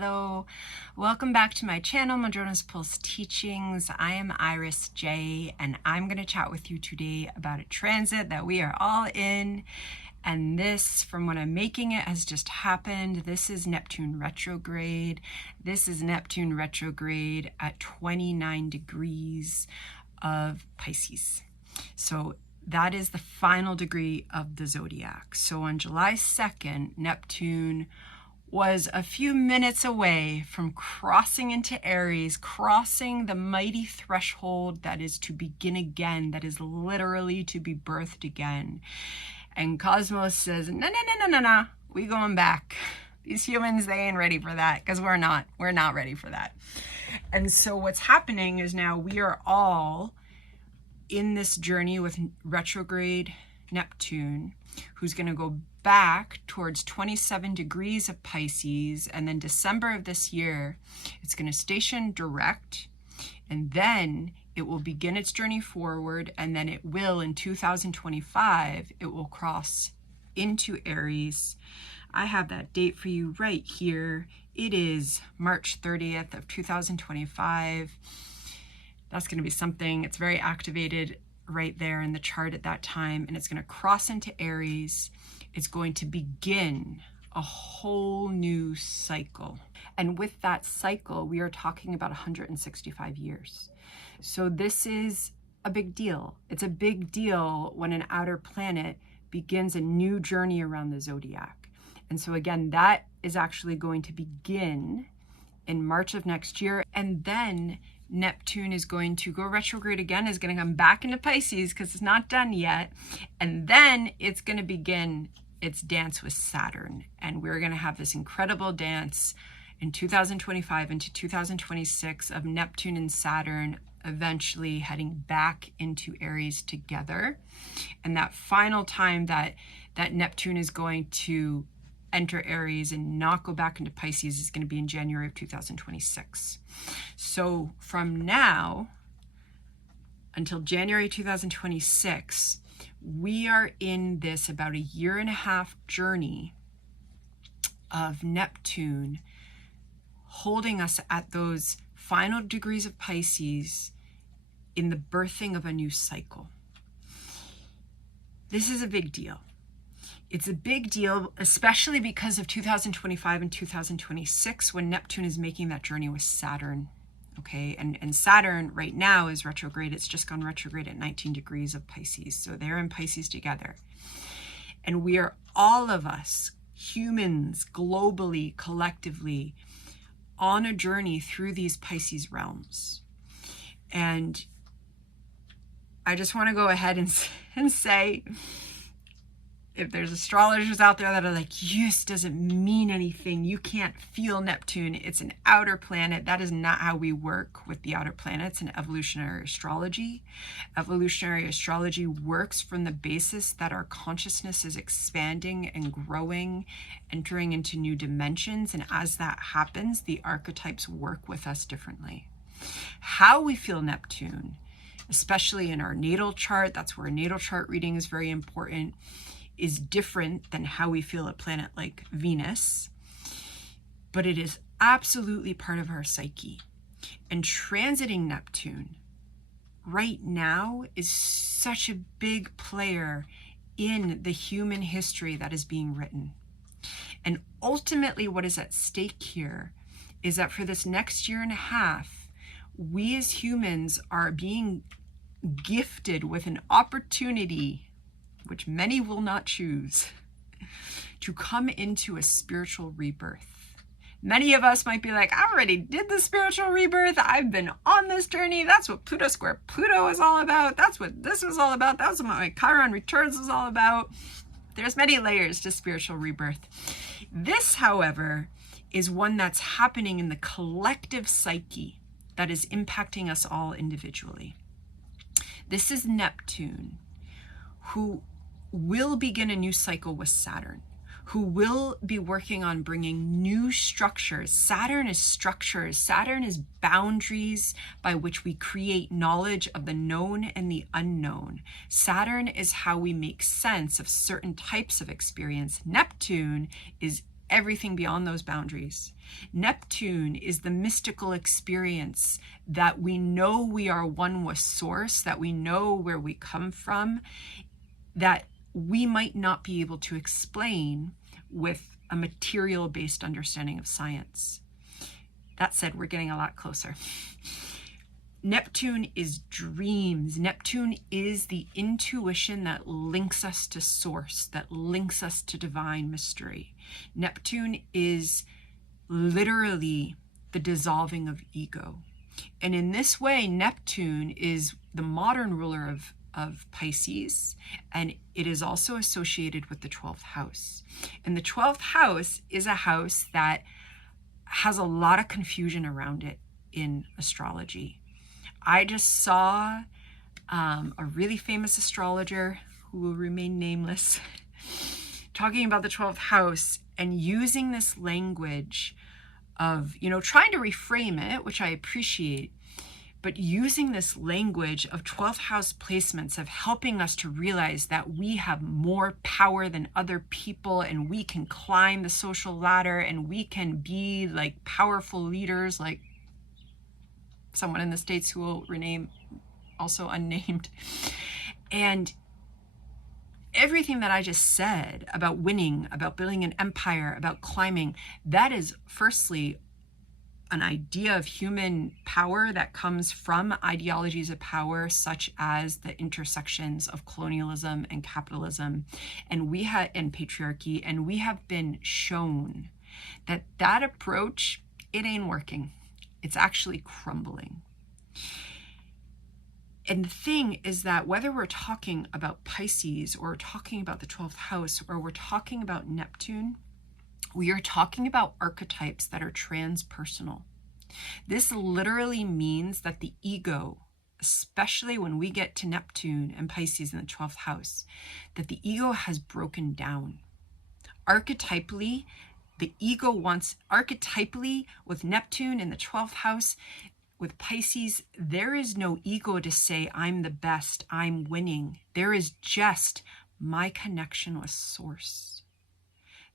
Hello, welcome back to my channel, Madrona's Pulse Teachings. I am Iris J, and I'm going to chat with you today about a transit that we are all in. And this, from when I'm making it, has just happened. This is Neptune Retrograde. This is Neptune Retrograde at 29 degrees of Pisces. So that is the final degree of the zodiac. So on July 2nd, Neptune was a few minutes away from crossing into Aries, crossing the mighty threshold that is to begin again, that is literally to be birthed again. And Cosmos says, no, we going back. These humans, they ain't ready for that, because we're not ready for that. And so what's happening is now we are all in this journey with retrograde Neptune, who's going to go back towards 27 degrees of Pisces, and then December of this year it's going to station direct, and then it will begin its journey forward, and then it will in 2025 it will cross into Aries. I have that date for you right here. It is March 30th of 2025. That's going to be something. It's very activated right there in the chart at that time, and it's going to cross into Aries. It's going to begin a whole new cycle. And with that cycle, we are talking about 165 years. So this is a big deal. It's a big deal when an outer planet begins a new journey around the zodiac. And so again, that is actually going to begin in March of next year. And then Neptune is going to go retrograde again, is going to come back into Pisces because it's not done yet. And then it's going to begin its dance with Saturn. And we're going to have this incredible dance in 2025 into 2026 of Neptune and Saturn eventually heading back into Aries together. And that final time that Neptune is going to enter Aries and not go back into Pisces is going to be in January of 2026. So from now until January 2026, we are in this about 1.5 year journey of Neptune holding us at those final degrees of Pisces in the birthing of a new cycle. This is a big deal. It's a big deal, especially because of 2025 and 2026, when Neptune is making that journey with Saturn. Okay, and Saturn right now is retrograde. It's just gone retrograde at 19 degrees of Pisces. So they're in Pisces together. And we are, all of us, humans, globally, collectively, on a journey through these Pisces realms. And I just want to go ahead and say, if there's astrologers out there that are like, this doesn't mean anything, you can't feel Neptune, it's an outer planet. That is not how we work with the outer planets in evolutionary astrology. Evolutionary astrology works from the basis that our consciousness is expanding and growing, entering into new dimensions. And as that happens, the archetypes work with us differently. How we feel Neptune, especially in our natal chart, that's where a natal chart reading is very important, is different than how we feel a planet like Venus, but it is absolutely part of our psyche. And transiting Neptune right now is such a big player in the human history that is being written. And ultimately what is at stake here is that for this next 1.5 years, we as humans are being gifted with an opportunity, which many will not choose, to come into a spiritual rebirth. Many of us might be like, I already did the spiritual rebirth. I've been on this journey. That's what Pluto square Pluto is all about. That's what this was all about. That was what my Chiron returns was all about. There's many layers to spiritual rebirth. This, however, is one that's happening in the collective psyche that is impacting us all individually. This is Neptune, who will begin a new cycle with Saturn, who will be working on bringing new structures. Saturn is structures. Saturn is boundaries by which we create knowledge of the known and the unknown. Saturn is how we make sense of certain types of experience. Neptune is everything beyond those boundaries. Neptune is the mystical experience that we know we are one with Source, that we know where we come from, that we might not be able to explain with a material-based understanding of science. That said, we're getting a lot closer. Neptune is dreams. Neptune is the intuition that links us to Source, that links us to divine mystery. Neptune is literally the dissolving of ego. And in this way, Neptune is the modern ruler of Pisces, and it is also associated with the 12th house. And the 12th house is a house that has a lot of confusion around it in astrology. I just saw a really famous astrologer who will remain nameless talking about the 12th house and using this language of, trying to reframe it, which I appreciate, but using this language of 12th house placements of helping us to realize that we have more power than other people, and we can climb the social ladder, and we can be like powerful leaders, like someone in the States who will rename, also unnamed. And everything that I just said about winning, about building an empire, about climbing, that is firstly an idea of human power that comes from ideologies of power, such as the intersections of colonialism and capitalism, and patriarchy, and we have been shown that that approach, it ain't working. It's actually crumbling. And the thing is that whether we're talking about Pisces, or we're talking about the 12th house, or we're talking about Neptune, we are talking about archetypes that are transpersonal. This literally means that the ego, especially when we get to Neptune and Pisces in the 12th house, that the ego has broken down. Archetypally, the ego wants, archetypally with Neptune in the 12th house, with Pisces, there is no ego to say, I'm the best, I'm winning. There is just my connection with Source.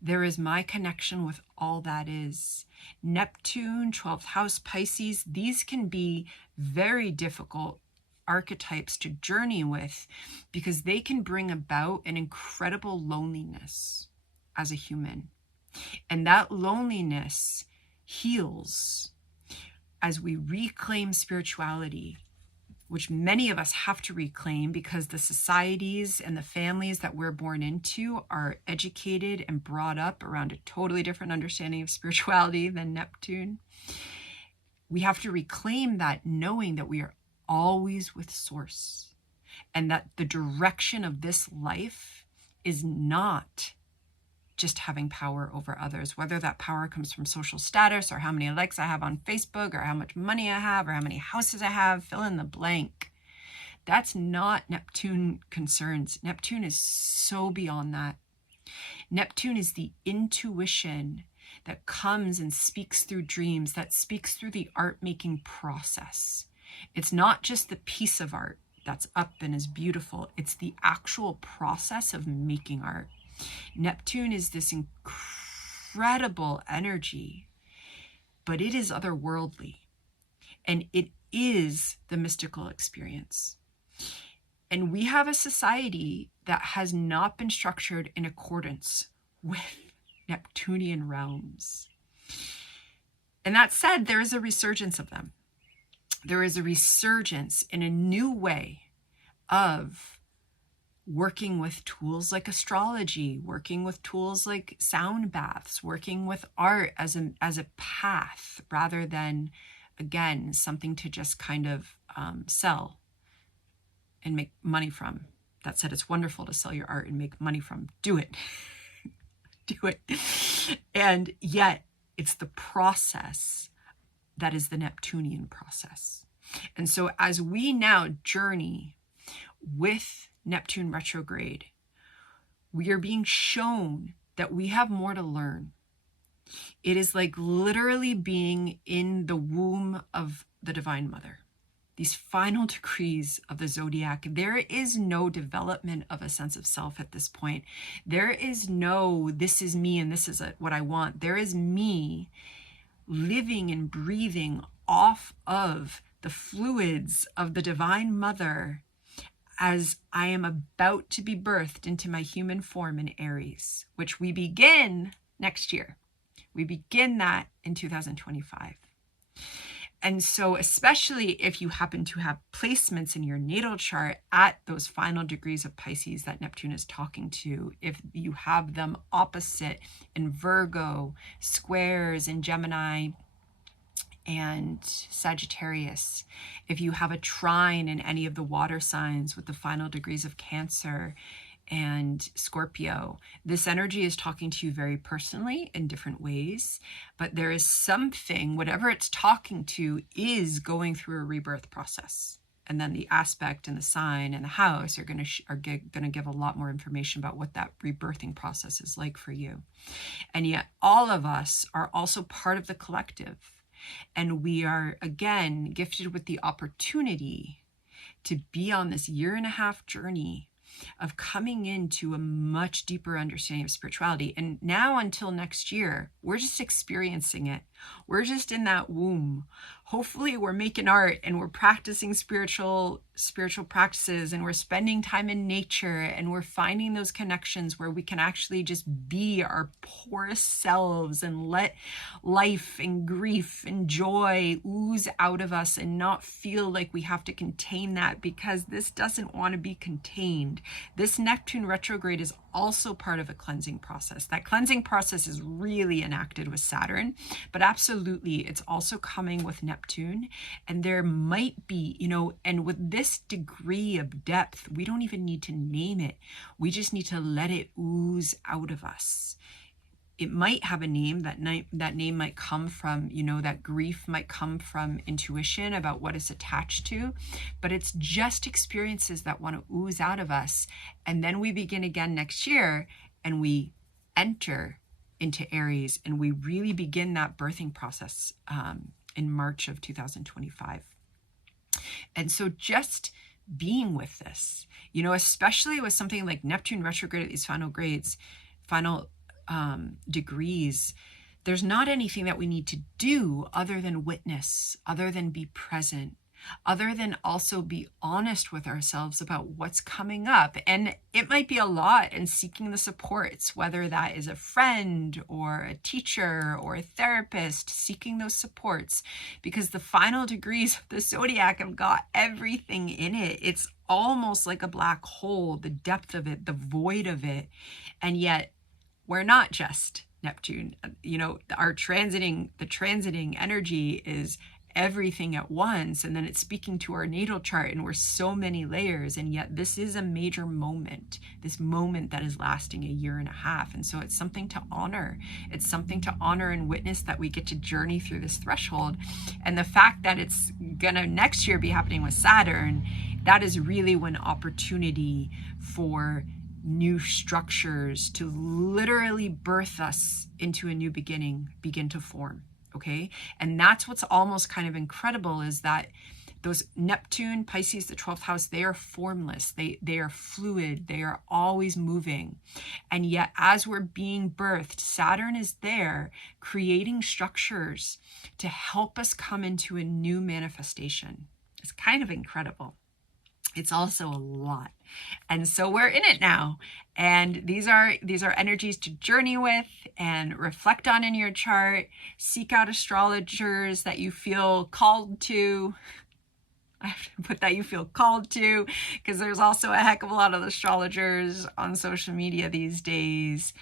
There is my connection with all that is. Neptune, 12th house, Pisces, these can be very difficult archetypes to journey with, because they can bring about an incredible loneliness as a human. And that loneliness heals as we reclaim spirituality, which many of us have to reclaim because the societies and the families that we're born into are educated and brought up around a totally different understanding of spirituality than Neptune. We have to reclaim that, knowing that we are always with Source, and that the direction of this life is not just having power over others, whether that power comes from social status, or how many likes I have on Facebook, or how much money I have, or how many houses I have, fill in the blank. That's not Neptune concerns. Neptune is so beyond that. Neptune is the intuition that comes and speaks through dreams, that speaks through the art-making process. It's not just the piece of art that's up and is beautiful. It's the actual process of making art. Neptune is this incredible energy, but it is otherworldly, and it is the mystical experience. And we have a society that has not been structured in accordance with Neptunian realms. And that said, there is a resurgence of them. There is a resurgence in a new way of working with tools like astrology, working with tools like sound baths, working with art as a path, rather than, again, something to just kind of sell and make money from. That said, it's wonderful to sell your art and make money from. Do it. Do it. And yet, it's the process that is the Neptunian process. And so as we now journey with Neptune retrograde, we are being shown that we have more to learn. It is like literally being in the womb of the Divine Mother. these final degrees of the zodiac, there is no development of a sense of self at this point. There is no, this is me and this is what I want. There is me living and breathing off of the fluids of the Divine Mother as I am about to be birthed into my human form in Aries, which we begin next year. We begin that in 2025. And so especially if you happen to have placements in your natal chart at those final degrees of Pisces that Neptune is talking to, if you have them opposite in Virgo, squares in Gemini and Sagittarius, if you have a trine in any of the water signs with the final degrees of Cancer and Scorpio, this energy is talking to you very personally in different ways, but there is something, whatever it's talking to is going through a rebirth process. And then the aspect and the sign and the house are going to give a lot more information about what that rebirthing process is like for you. And yet all of us are also part of the collective. And we are, again, gifted with the opportunity to be on this 1.5 year journey of coming into a much deeper understanding of spirituality. And now until next year, we're just experiencing it. We're just in that womb. Hopefully we're making art and we're practicing spiritual practices, and we're spending time in nature, and we're finding those connections where we can actually just be our porous selves and let life and grief and joy ooze out of us and not feel like we have to contain that, because this doesn't want to be contained. This Neptune retrograde is also part of a cleansing process. That cleansing process is really enacted with Saturn, but absolutely it's also coming with Neptune. And there might be, and with this degree of depth, we don't even need to name it. We just need to let it ooze out of us. It might have a name. That name might come from, that grief might come from intuition about what it's attached to, but it's just experiences that want to ooze out of us. And then we begin again next year, and we enter into Aries, and we really begin that birthing process in March of 2025. And so just being with this, especially with something like Neptune retrograde at these final degrees, there's not anything that we need to do other than witness, other than be present, other than also be honest with ourselves about what's coming up. And it might be a lot, and seeking the supports, whether that is a friend or a teacher or a therapist, seeking those supports, because the final degrees of the zodiac have got everything in it. It's almost like a black hole, the depth of it, the void of it. And yet we're not just Neptune. The transiting energy is everything at once, and then it's speaking to our natal chart, and we're so many layers, and yet this is a major moment, this moment that is lasting 1.5 years. And so it's something to honor. It's something to honor and witness, that we get to journey through this threshold. And the fact that it's gonna next year be happening with Saturn, that is really when opportunity for new structures to literally birth us into a new beginning begin to form. Okay. And that's what's almost kind of incredible, is that those Neptune, Pisces, the 12th house, they are formless. They are fluid. They are always moving. And yet as we're being birthed, Saturn is there creating structures to help us come into a new manifestation. It's kind of incredible. It's also a lot. And so we're in it now. And these are energies to journey with and reflect on in your chart. Seek out astrologers that you feel called to. I have to put that you feel called to, because there's also a heck of a lot of astrologers on social media these days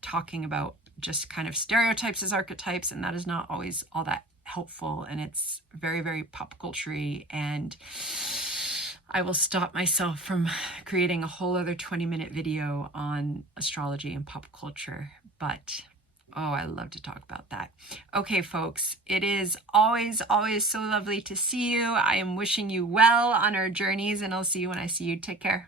talking about just kind of stereotypes as archetypes, and that is not always all that helpful, and it's very, very pop culture-y, and I will stop myself from creating a whole other 20-minute video on astrology and pop culture, but oh, I love to talk about that. Okay, folks, it is always, always so lovely to see you. I am wishing you well on our journeys, and I'll see you when I see you. Take care.